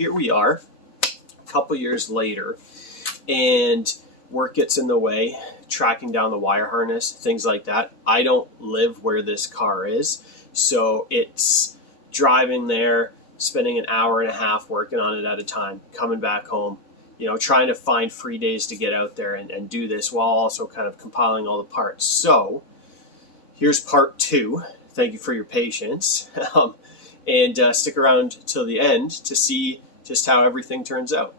here we are, a couple years later, and work gets in the way, tracking down the wire harness, things like that. I don't live where this car is, so it's driving there, spending an hour and a half working on it at a time, coming back home, trying to find free days to get out there and do this while also kind of compiling all the parts. So here's part 2. Thank you for your patience. And stick around till the end to see just how everything turns out.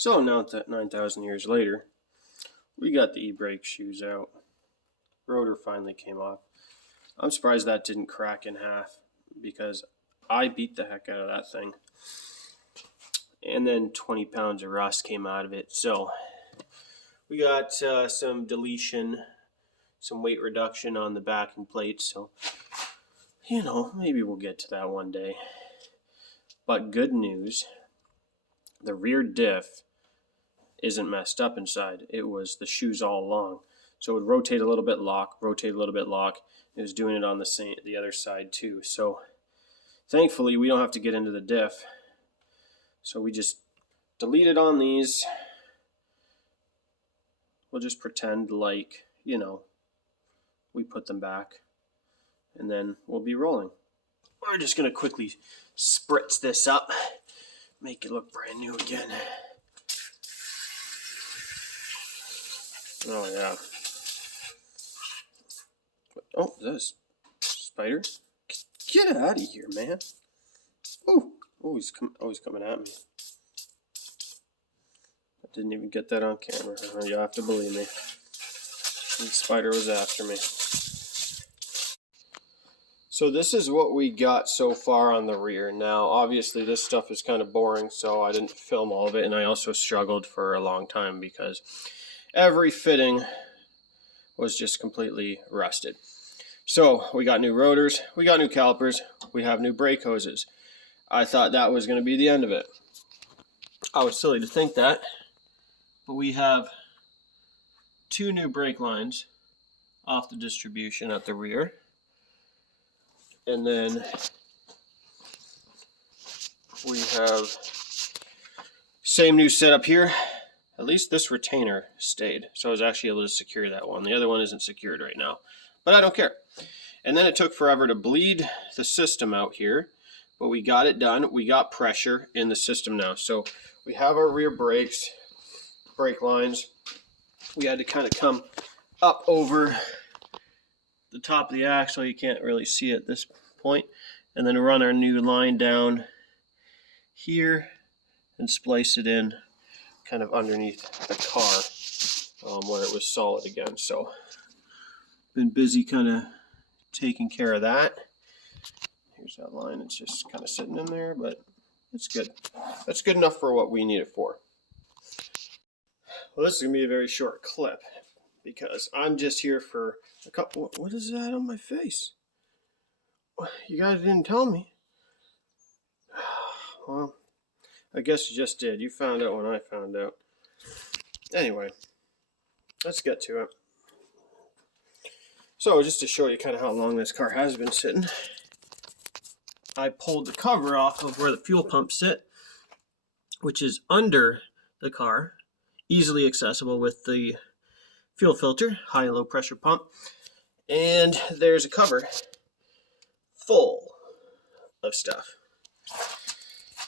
So now that 9,000 years later, we got the e-brake shoes out. Rotor finally came off. I'm surprised that didn't crack in half because I beat the heck out of that thing. And then 20 pounds of rust came out of it. So we got some deletion, some weight reduction on the backing plates. So, maybe we'll get to that one day. But good news, the rear diff isn't messed up inside. It was the shoes all along. So it would rotate a little bit, lock, rotate a little bit, lock. It was doing it on the other side too. So thankfully we don't have to get into the diff. So we just deleted on these. We'll just pretend like, we put them back, and then we'll be rolling. We're just gonna quickly spritz this up, make it look brand new again. Oh yeah. Oh, is that a spider? Get out of here, man. Oh, he's coming at me. I didn't even get that on camera. You have to believe me. The spider was after me. So this is what we got so far on the rear. Now, obviously this stuff is kind of boring, so I didn't film all of it, and I also struggled for a long time because every fitting was just completely rusted. So we got new rotors, we got new calipers, we have new brake hoses. I thought that was going to be the end of it. I was silly to think that, but we have 2 new brake lines off the distribution at the rear. And then we have same new setup here. At least this retainer stayed, so I was actually able to secure that one. The other one isn't secured right now, but I don't care. And then it took forever to bleed the system out here, but we got it done. We got pressure in the system now. So we have our rear brakes, brake lines. We had to kind of come up over the top of the axle. You can't really see it at this point. And then run our new line down here and splice it in kind of underneath the car where it was solid again. So been busy kind of taking care of that. Here's that line. It's just kind of sitting in there, but it's good. That's good enough for what we need it for. Well, this is going to be a very short clip because I'm just here for a couple. What is that on my face? You guys didn't tell me. Well, I guess you just did. You found out when I found out. Anyway, let's get to it. So just to show you kind of how long this car has been sitting, I pulled the cover off of where the fuel pumps sit, which is under the car, easily accessible with the fuel filter, high and low pressure pump. And there's a cover full of stuff.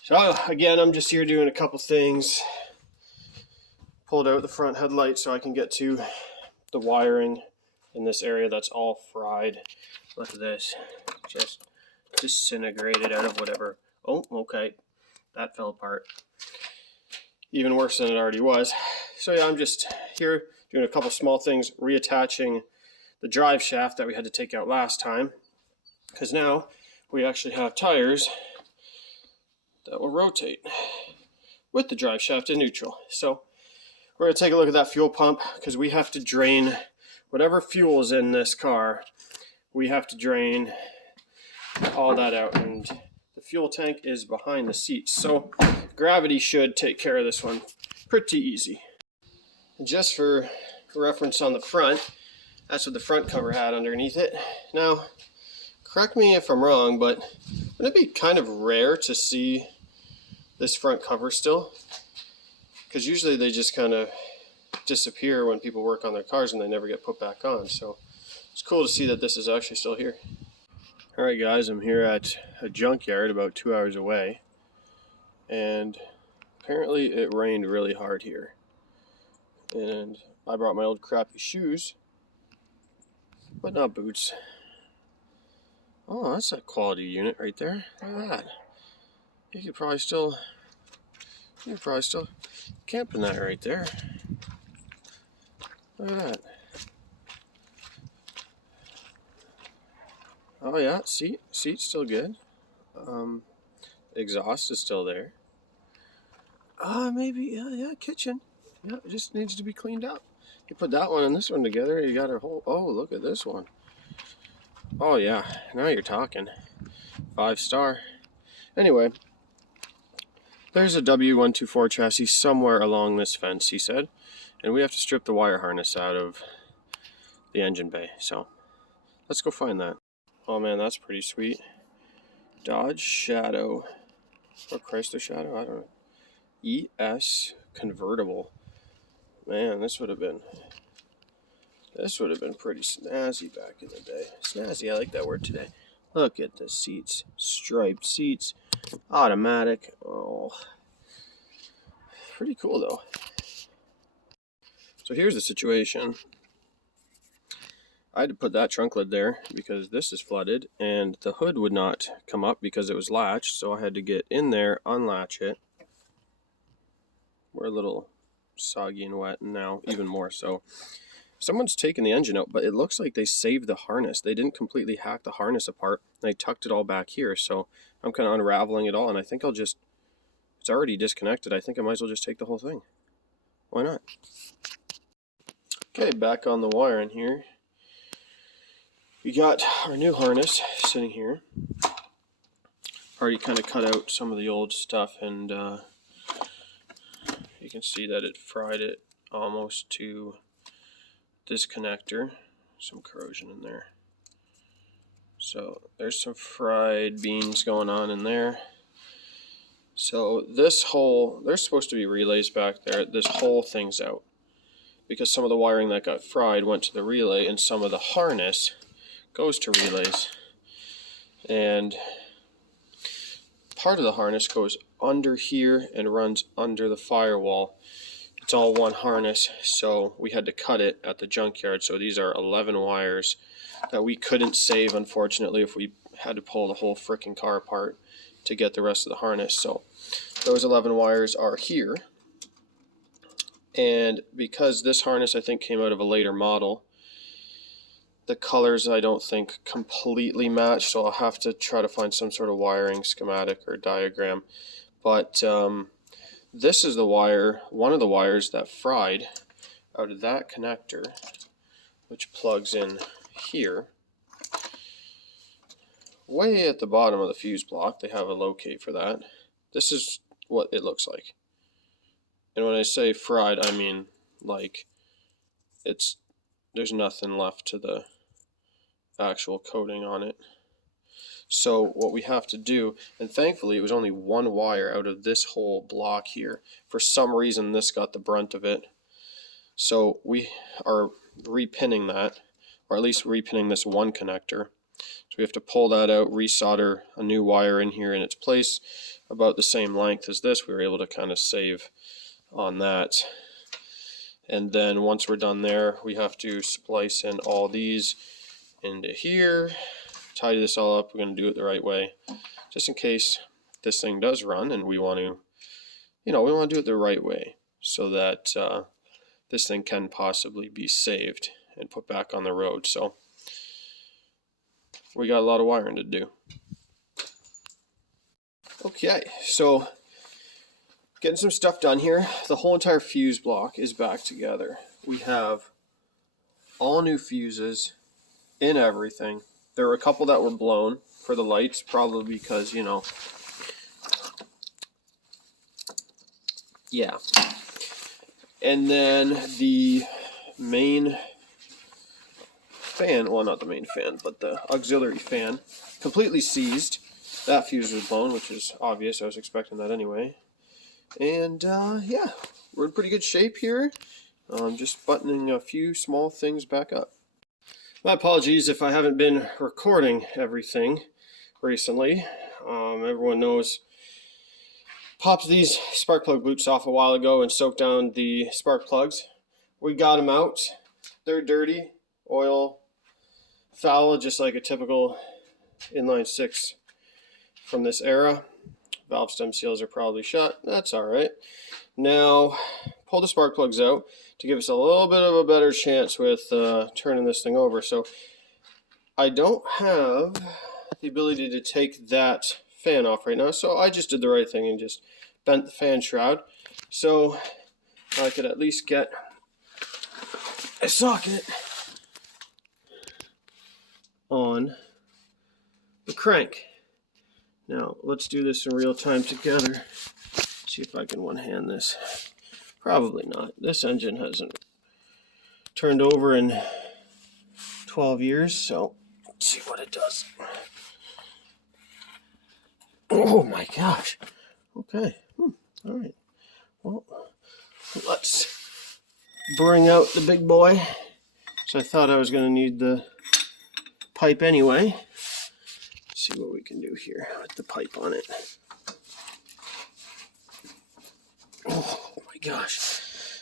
So again, I'm just here doing a couple things. Pulled out the front headlight so I can get to the wiring in this area that's all fried. Look at this, just disintegrated out of whatever. Oh, okay, that fell apart. Even worse than it already was. So yeah, I'm just here doing a couple small things, reattaching the drive shaft that we had to take out last time, because now we actually have tires that will rotate with the drive shaft in neutral. So we're going to take a look at that fuel pump, because we have to drain whatever fuel is in this car. We have to drain all that out, and the fuel tank is behind the seats, so gravity should take care of this one pretty easy. And just for reference on the front, that's what the front cover had underneath it. Now, correct me if I'm wrong, but wouldn't it be kind of rare to see this front cover still? Because usually they just kind of disappear when people work on their cars and they never get put back on. So it's cool to see that this is actually still here. Alright guys, I'm here at a junkyard about 2 hours away, and apparently it rained really hard here. And I brought my old crappy shoes, but not boots. Oh, that's a quality unit right there. Look at that. You could probably still camp in that right there. Look at that. Oh yeah, seat's still good. Exhaust is still there. Maybe, yeah, kitchen. Yeah, it just needs to be cleaned up. You put that one and this one together, you got a whole, oh, look at this one. Oh yeah, now you're talking. 5-star. Anyway, there's a W124 chassis somewhere along this fence, he said, and we have to strip the wire harness out of the engine bay, so let's go find that. Oh man, that's pretty sweet. Dodge Shadow, or Chrysler Shadow, I don't know. ES convertible. Man, this would have been pretty snazzy back in the day. Snazzy, I like that word today. Look at the seats, striped seats, automatic. Oh, pretty cool though. So here's the situation. I had to put that trunk lid there because this is flooded, and the hood would not come up because it was latched, so I had to get in there, unlatch it. We're a little soggy and wet, and now even more so. Someone's taken the engine out, but it looks like they saved the harness. They didn't completely hack the harness apart. They tucked it all back here, so I'm kind of unraveling it all, and I think I'll just, it's already disconnected. I think I might as well just take the whole thing. Why not? Okay, back on the wiring here. We got our new harness sitting here. Already kind of cut out some of the old stuff, and you can see that it fried it almost to this connector. Some corrosion in there. So there's some fried beans going on in there. So this whole, there's supposed to be relays back there. This whole thing's out because some of the wiring that got fried went to the relay, and some of the harness goes to relays. And part of the harness goes under here and runs under the firewall. It's all one harness, so we had to cut it at the junkyard. So these are 11 wires that we couldn't save, unfortunately, if we had to pull the whole frickin' car apart to get the rest of the harness. So those 11 wires are here. And because this harness, I think, came out of a later model, the colors I don't think completely match, so I'll have to try to find some sort of wiring schematic or diagram. But this is the wire, one of the wires that fried out of that connector, which plugs in here. Way at the bottom of the fuse block, they have a locate for that. This is what it looks like. And when I say fried, I mean like there's nothing left to the actual coating on it. So what we have to do, and thankfully it was only one wire out of this whole block here. For some reason this got the brunt of it. So we are repinning that, or at least repinning this one connector. So we have to pull that out, resolder a new wire in here in its place, about the same length as this. We were able to kind of save on that. And then once we're done there, we have to splice in all these into here. Tidy this all up. We're going to do it the right way, just in case this thing does run and we want to, we want to do it the right way so that this thing can possibly be saved and put back on the road. So we got a lot of wiring to do. Okay, so getting some stuff done here. The whole entire fuse block is back together. We have all new fuses in everything. There were a couple that were blown for the lights, probably because, you know, yeah. And then the main fan, well, not the main fan, but the auxiliary fan, completely seized. That fuse was blown, which is obvious. I was expecting that anyway. And yeah, we're in pretty good shape here. Just buttoning a few small things back up. My apologies if I haven't been recording everything recently. Everyone knows, popped these spark plug boots off a while ago and soaked down the spark plugs. We got them out. They're dirty, oil, foul, just like a typical inline six from this era. Valve stem seals are probably shut. That's all right. Now, pull the spark plugs out to give us a little bit of a better chance with turning this thing over. So I don't have the ability to take that fan off right now, so I just did the right thing and just bent the fan shroud so I could at least get a socket on the crank. Now let's do this in real time together. See if I can one-hand this. Probably not. This engine hasn't turned over in 12 years, so let's see what it does. Oh my gosh. Okay. All right. Well, let's bring out the big boy. So I thought I was going to need the pipe anyway. Let's see what we can do here with the pipe on it. Oh my gosh.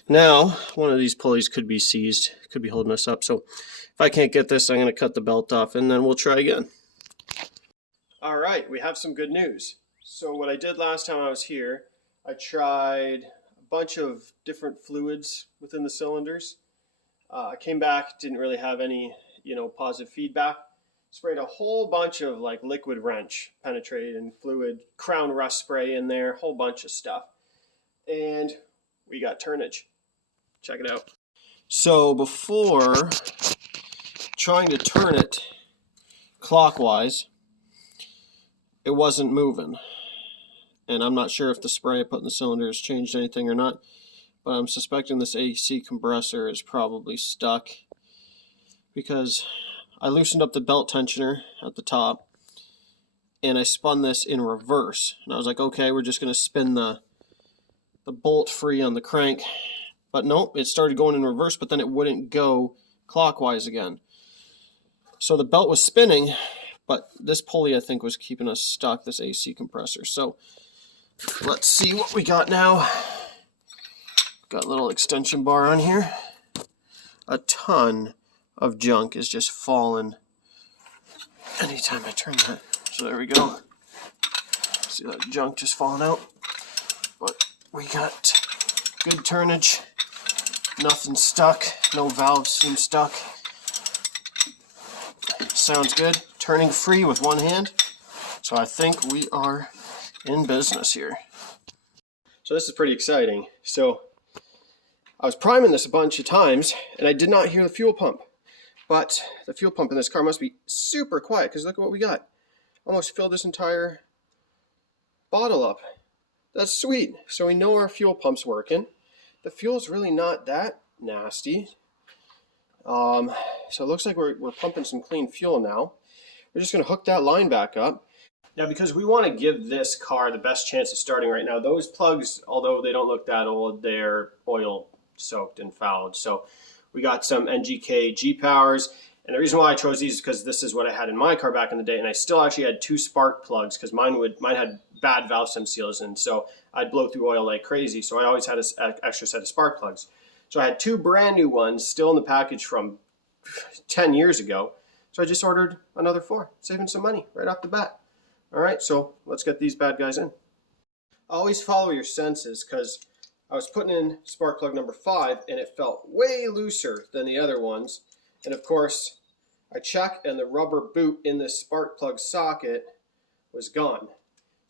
Now, one of these pulleys could be seized, could be holding us up. So if I can't get this, I'm going to cut the belt off and then we'll try again. All right, we have some good news. So what I did last time I was here, I tried a bunch of different fluids within the cylinders. I came back, didn't really have any, positive feedback. Sprayed a whole bunch of like liquid wrench penetrating fluid, crown rust spray in there, whole bunch of stuff. And we got turnage. Check it out. So before trying to turn it clockwise, it wasn't moving. And I'm not sure if the spray I put in the cylinder has changed anything or not, but I'm suspecting this AC compressor is probably stuck because I loosened up the belt tensioner at the top and I spun this in reverse. And I was like, okay, we're just going to spin the bolt free on the crank. But nope, it started going in reverse, but then it wouldn't go clockwise again. So the belt was spinning, but this pulley I think was keeping us stuck, this AC compressor. So let's see what we got now. Got a little extension bar on here. A ton of junk is just falling anytime I turn that. So there we go. See that junk just falling out? But we got good turnage. Nothing stuck. No valves seem stuck. Sounds good. Turning free with one hand. So I think we are in business here. So this is pretty exciting. So I was priming this a bunch of times and I did not hear the fuel pump. But the fuel pump in this car must be super quiet because look at what we got. Almost filled this entire bottle up. That's sweet. So we know our fuel pump's working. The fuel's really not that nasty. So it looks like we're pumping some clean fuel now. We're just going to hook that line back up. Now, because we want to give this car the best chance of starting right now, those plugs, although they don't look that old, they're oil soaked and fouled. So we got some NGK G-Powers. And the reason why I chose these is because this is what I had in my car back in the day. And I still actually had 2 spark plugs because mine had bad valve stem seals. And so I'd blow through oil like crazy. So I always had an extra set of spark plugs. So I had 2 brand new ones still in the package from 10 years ago. So I just ordered another 4, saving some money right off the bat. All right, so let's get these bad guys in. Always follow your senses because I was putting in spark plug number 5 and it felt way looser than the other ones. And of course, I checked and the rubber boot in this spark plug socket was gone.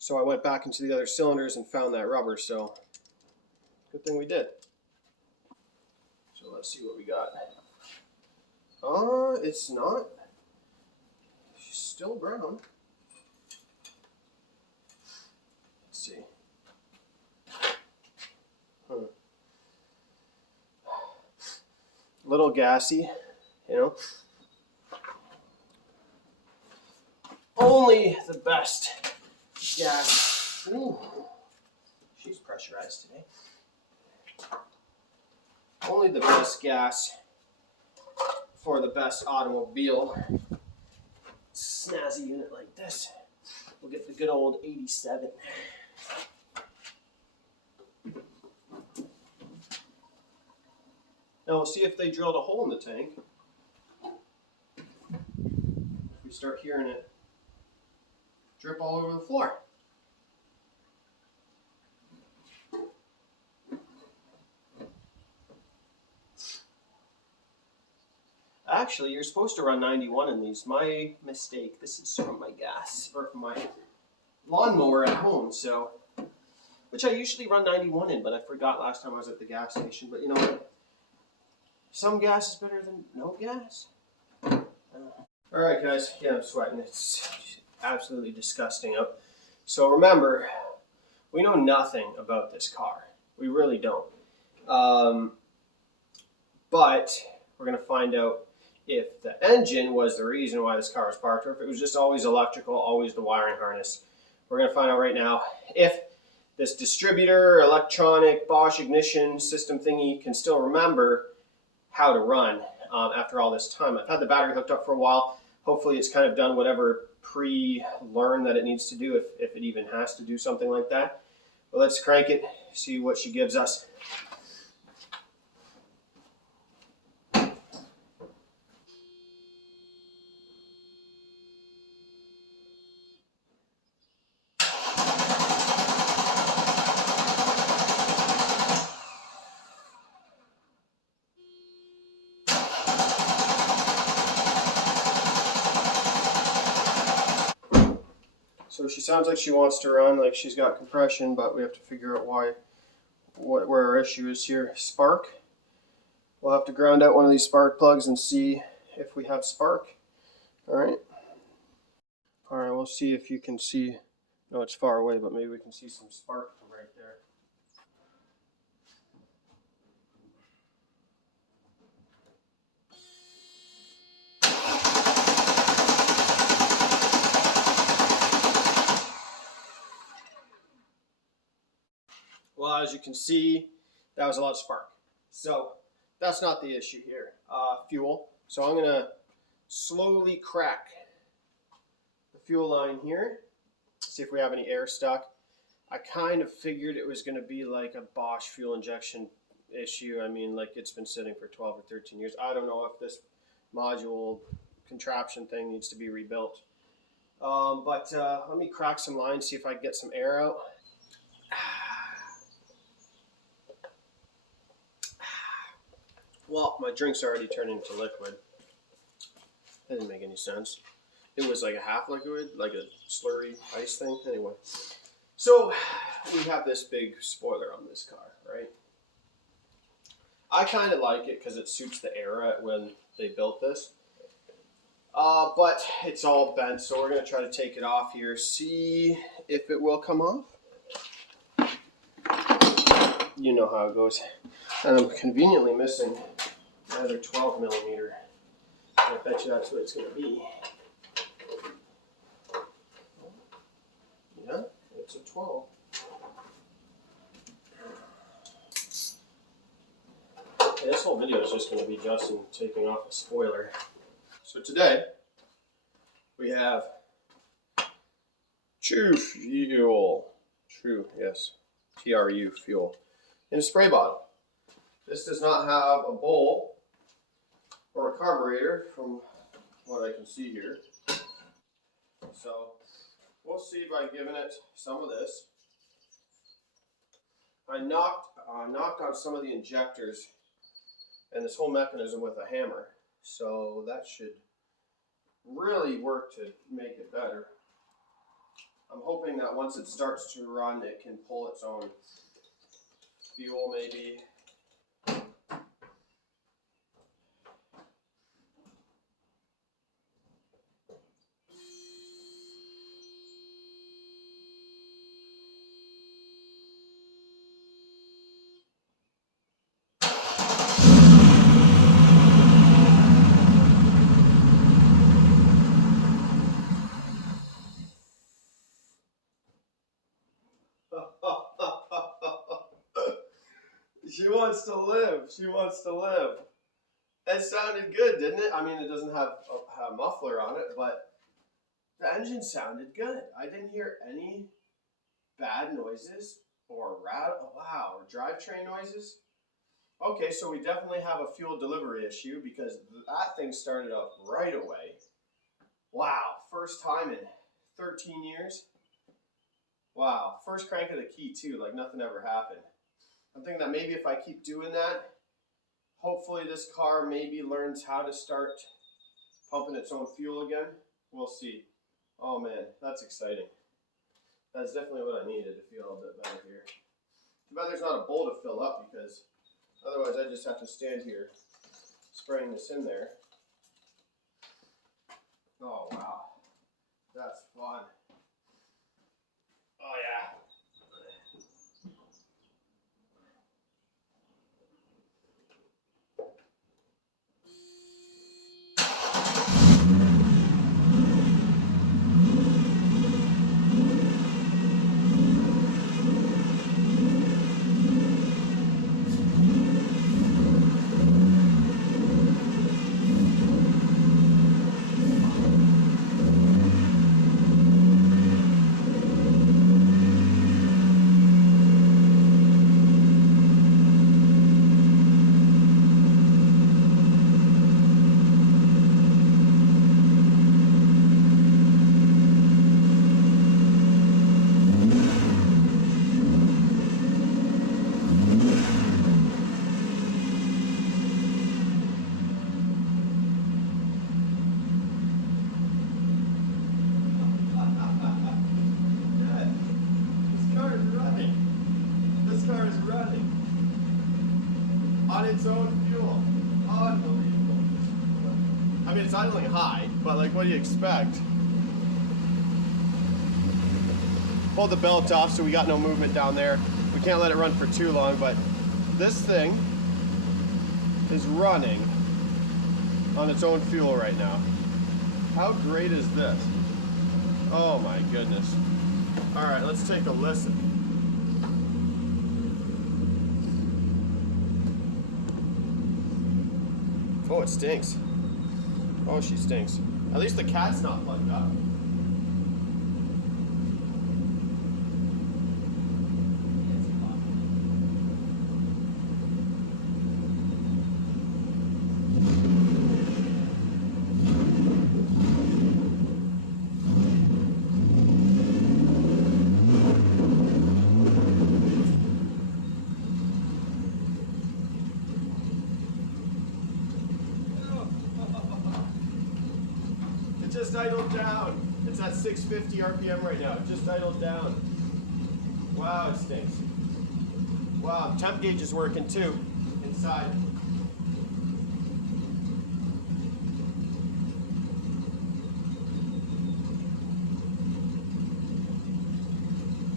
So I went back into the other cylinders and found that rubber, so good thing we did. So let's see what we got. It's not. She's still brown. Let's see. Little gassy, you know. Only the best gas. Ooh, she's pressurized today. Only the best gas for the best automobile. Snazzy unit like this. We'll get the good old 87. Now we'll see if they drilled a hole in the tank. If we start hearing it drip all over the floor. Actually, you're supposed to run 91 in these. My mistake. This is from my gas, or from my lawnmower at home, so, which I usually run 91 in, but I forgot last time I was at the gas station. But you know what? Some gas is better than no gas. All right, guys. Yeah, I'm sweating. It's absolutely disgusting up. So remember, we know nothing about this car. We really don't. But we're going to find out if the engine was the reason why this car was parked, or if it was just always electrical, always the wiring harness. We're going to find out right now if this distributor, electronic, Bosch ignition system thingy can still remember how to run after all this time. I've had the battery hooked up for a while. Hopefully it's kind of done whatever pre-learn that it needs to do, if it even has to do something like that. But let's crank it, see what she gives us. So she sounds like she wants to run, like she's got compression, but we have to figure out where our issue is here. Spark. We'll have to ground out one of these spark plugs and see if we have spark. All right. All right, we'll see if you can see. No, it's far away, but maybe we can see some spark from right there. Well, as you can see, that was a lot of spark. So that's not the issue here. Fuel. So I'm going to slowly crack the fuel line here. See if we have any air stuck. I kind of figured it was going to be like a Bosch fuel injection issue. I mean, like it's been sitting for 12 or 13 years. I don't know if this module contraption thing needs to be rebuilt. But let me crack some lines, see if I can get some air out. Well, my drink's already turned into liquid. That didn't make any sense. It was like a half liquid, like a slurry ice thing. Anyway, so we have this big spoiler on this car, right? I kind of like it because it suits the era when they built this. But it's all bent, so we're going to try to take it off here, see if it will come off. You know how it goes. And I'm conveniently missing another 12 millimeter. I bet you that's what it's going to be. Yeah, it's a 12. And this whole video is just going to be Justin taking off a spoiler. So today, we have True Fuel. True, yes. TRU fuel. In a spray bottle. This does not have a bowl or a carburetor from what I can see here. So we'll see by giving it some of this. I knocked on some of the injectors and this whole mechanism with a hammer. So that should really work to make it better. I'm hoping that once it starts to run, it can pull its own fuel maybe. She wants to live. She wants to live. It sounded good, didn't it? I mean, it doesn't have a muffler on it, but the engine sounded good. I didn't hear any bad noises or or drivetrain noises. Okay, so we definitely have a fuel delivery issue because that thing started up right away. Wow, first time in 13 years. Wow, first crank of the key too, like nothing ever happened. I'm thinking that maybe if I keep doing that, hopefully this car maybe learns how to start pumping its own fuel again. We'll see. Oh man, that's exciting. That's definitely what I needed to feel a bit better here. Too bad there's not a bowl to fill up because otherwise I just have to stand here spraying this in there. Oh wow, that's fun. Oh yeah. On its own fuel. Unbelievable. I mean, it's idling high, but like, what do you expect? Pulled the belt off, so we got no movement down there. We can't let it run for too long, but this thing is running on its own fuel right now. How great is this? Oh my goodness. All right, let's take a listen. Oh, it stinks. Oh, she stinks. At least the cat's not plugged up. Just idled down. It's at 650 RPM right now. It just idled down. Wow, it stinks. Wow, temp gauge is working too inside.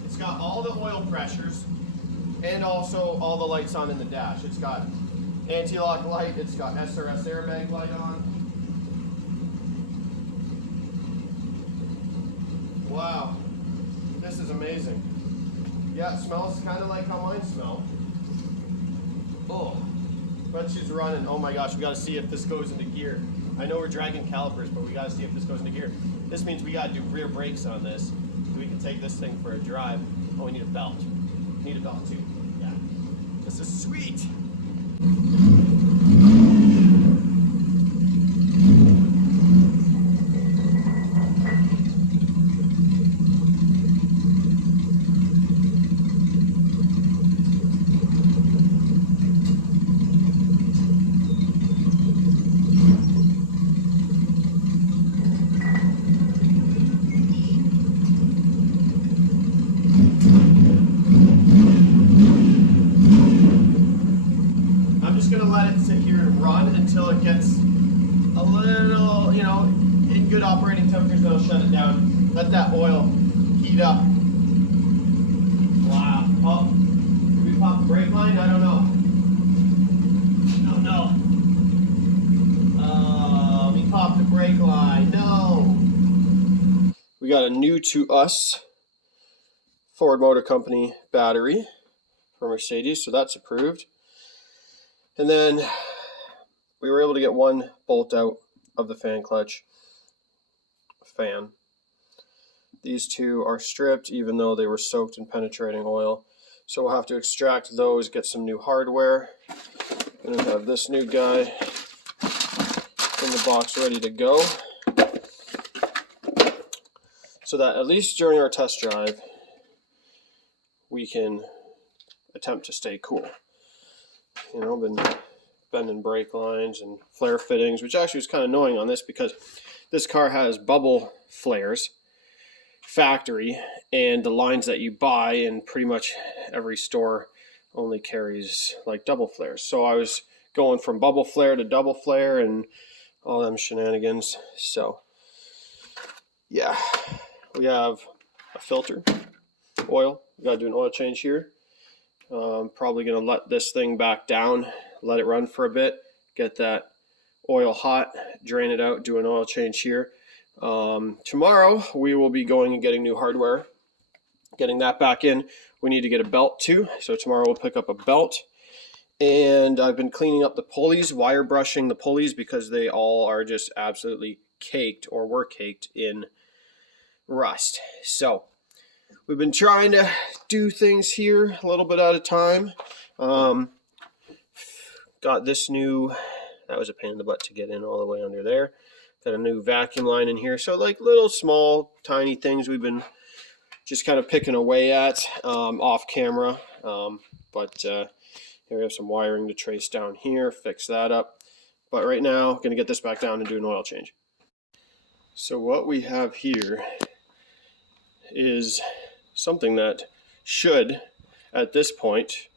It's got all the oil pressures and also all the lights on in the dash. It's got anti-lock light. It's got SRS airbag light on. Wow, this is amazing. Yeah, it smells kind of like how mine smell. Oh, but she's running. Oh my gosh, we got to see if this goes into gear. I know we're dragging calipers, but we got to see if this goes into gear. This means we got to do rear brakes on this so we can take this thing for a drive. Oh, we need a belt. We need a belt too. Yeah, this is sweet. little, you know, in good operating temperatures, that'll shut it down. Let that oil heat up. Wow. Oh, did we pop the brake line? I don't know. No. We popped the brake line. No. We got a new to us Ford Motor Company battery for Mercedes, so that's approved. And then we were able to get one bolt out of the fan clutch fan. These two are stripped even though they were soaked in penetrating oil. So we'll have to extract those, get some new hardware. And we have this new guy in the box ready to go. So that at least during our test drive, we can attempt to stay cool. You know, been bending brake lines and flare fittings, which actually is kind of annoying on this because this car has bubble flares factory, and the lines that you buy in pretty much every store only carries like double flares. So I was going from bubble flare to double flare and all them shenanigans. So yeah, we have a filter, oil. We gotta do an oil change here. Probably gonna let this thing back down, let it run for a bit, get that oil hot, drain it out, do an oil change here. Tomorrow we will be going and getting new hardware, getting that back in. We need to get a belt too, so tomorrow we'll pick up a belt. And I've been cleaning up the pulleys, wire brushing the pulleys because they all are just absolutely caked or were caked in rust. So we've been trying to do things here a little bit at a time. Got this new, that was a pain in the butt to get in all the way under there. Got a new vacuum line in here. So like little small tiny things we've been just kind of picking away at off camera. Here we have some wiring to trace down here, fix that up. But right now, going to get this back down and do an oil change. So what we have here is something that should, at this point,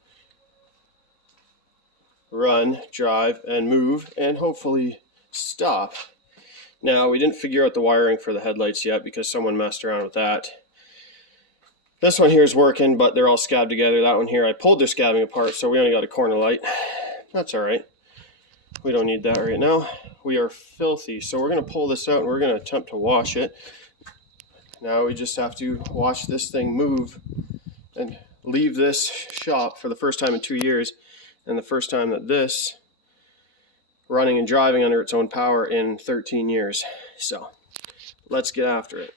run, drive, and move, and hopefully stop. Now, we didn't figure out the wiring for the headlights yet because someone messed around with that. This one here is working, but they're all scabbed together. That one here, I pulled their scabbing apart, so we only got a corner light. That's all right. We don't need that right now. We are filthy, so we're going to pull this out and we're going to attempt to wash it. Now we just have to watch this thing move and leave this shop for the first time in 2 years, and the first time that this running and driving under its own power in 13 years. So let's get after it.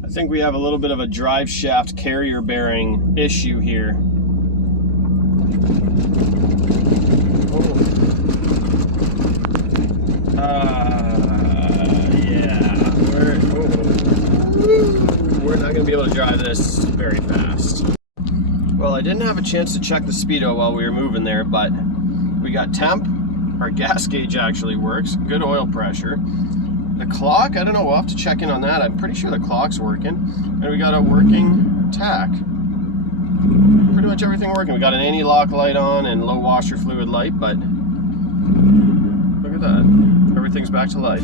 I think we have a little bit of a drive shaft carrier bearing issue here. Yeah, we're not going to be able to drive this very fast. Well, I didn't have a chance to check the speedo while we were moving there, but we got temp. Our gas gauge actually works. Good oil pressure. The clock, I don't know, we'll have to check in on that. I'm pretty sure the clock's working. And we got a working tach. Pretty much much everything working. We got an anti-lock light on and low washer fluid light, but look at that. Everything's back to life.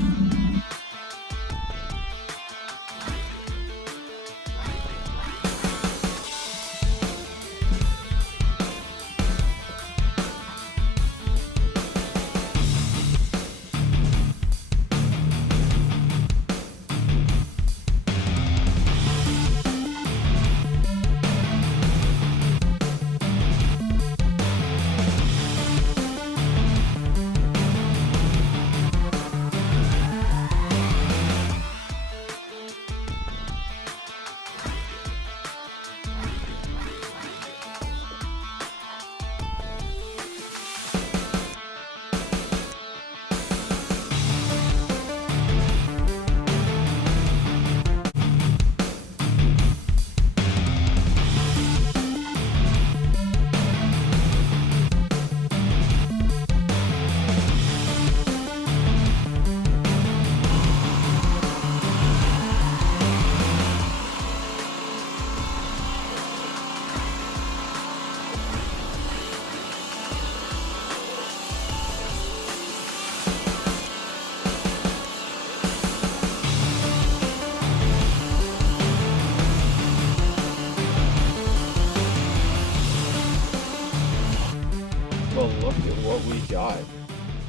Well, look at what we got.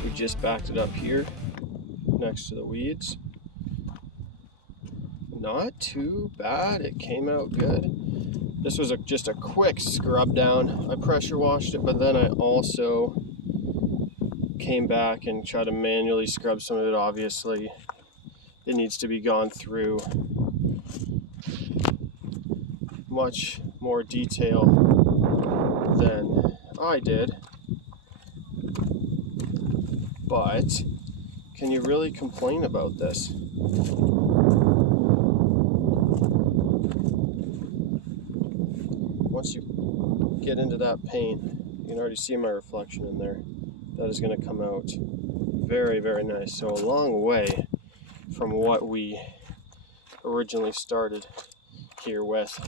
We just backed it up here next to the weeds. Not too bad. It came out good. This was just a quick scrub down. I pressure washed it, but then I also came back and tried to manually scrub some of it. Obviously, it needs to be gone through much more detail than I did. But can you really complain about this? Once you get into that paint, you can already see my reflection in there. That is going to come out very, very nice. So a long way from what we originally started here with.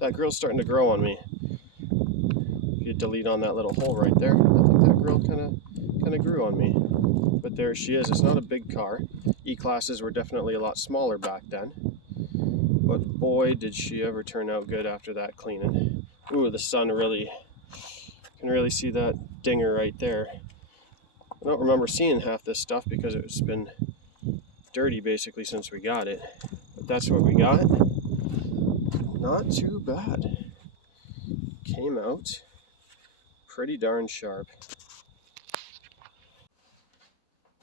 That grill's starting to grow on me. If you delete on that little hole right there, I think that grill kind of grew on me. But there she is. It's not a big car. E-classes were definitely a lot smaller back then. But boy, did she ever turn out good after that cleaning. Ooh, the sun really, can really see that dinger right there. I don't remember seeing half this stuff because it's been dirty basically since we got it. But that's what we got. Not too bad. Came out pretty darn sharp.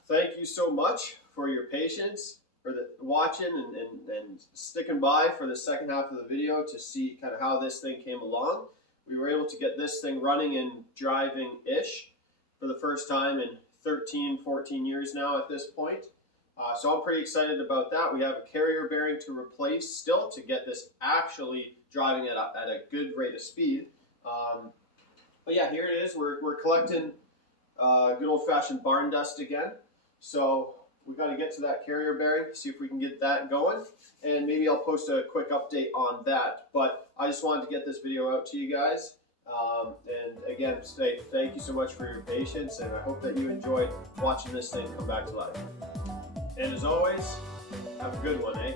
Thank you so much for your patience, for the watching and sticking by for the second half of the video to see kind of how this thing came along. We were able to get this thing running and driving-ish for the first time in 13, 14 years now at this point. So I'm pretty excited about that. We have a carrier bearing to replace still to get this actually driving at a good rate of speed. But yeah, here it is. We're collecting good old-fashioned barn dust again. So we've got to get to that carrier bearing, see if we can get that going. And maybe I'll post a quick update on that. But I just wanted to get this video out to you guys. And again, thank you so much for your patience. And I hope that you enjoyed watching this thing come back to life. And as always, have a good one, eh?